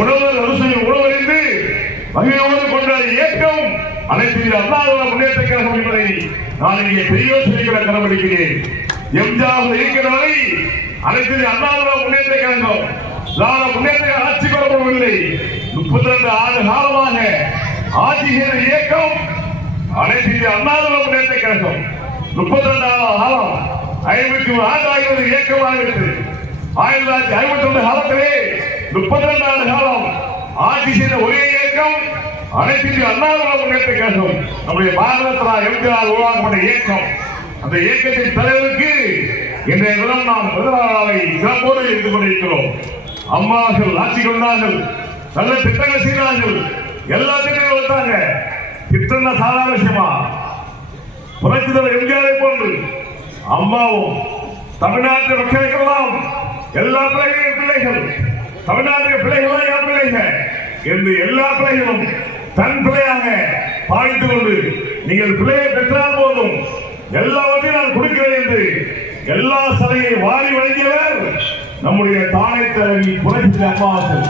உணவறிந்து மகிழ்வோடு கொண்ட இயக்கம் அனைத்து அண்ணா திராவிட முன்னேற்ற கழகம் என்பதை நான் இங்கே பெரிய சொல்லிக்கிற கடமைப்படுகிறேன். எம்ஜிஆர் இருக்கிற வரை அனைத்து அண்ணா திராவிட முன்னேற்ற கழகம் திராவிட முன்னேற்ற ஆட்சி பெறப்படவில்லை. 32 ஆண்டு காலமாக ஆட்சி செய்த இயக்கம் அனைத்து அண்ணா திராவிட முன்னேற்ற கழகம் 32 ஆண்டு காலம் 50 ஆண்டு இயக்கமாகிவிட்டது. 1952 காலத்திலே 32 ஆண்டு காலம் ஆட்சி செய்த ஒரே இயக்கம் அனைத்து அண்ணா திராவிட முன்னேற்ற கழகம். நம்முடைய பாரதத்தில் எம்ஜிஆர் உருவாக்கப்பட்ட இயக்கம். அந்த இயக்கத்தின் தலைவருக்கு இன்றைய தினம் நாம் பிறந்தநாளை சிறப்போடு இருந்து கொண்டிருக்கிறோம். அம்மாவர்கள் ஆட்சி கொண்டார்கள், நல்ல திட்டங்கள் செய்தார்கள், எல்லா திட்டங்களும் வந்தாங்க. திட்டம் சாதாரண விஷயமா? புரட்சி தலைவர் எம்ஜிஆரை போன்று அம்மாவும் தமிழ்நாட்டு மக்களுக்கெல்லாம் எல்லா பிள்ளைகள் தமிழ்நாட்டு பிள்ளைகள் என் பிள்ளைகள் என்று எல்லா பிள்ளைகளும் தன் பிள்ளையாக பாய்ந்து கொண்டு நீங்கள் பிள்ளையை பெற்றால் போதும் எல்லாவற்றையும் நான் கொடுக்கிறேன் என்று எல்லா சலுகையை வாரி வழங்கியவர் நம்முடைய தானை தலைவி புரட்சி அம்மாவர்கள்.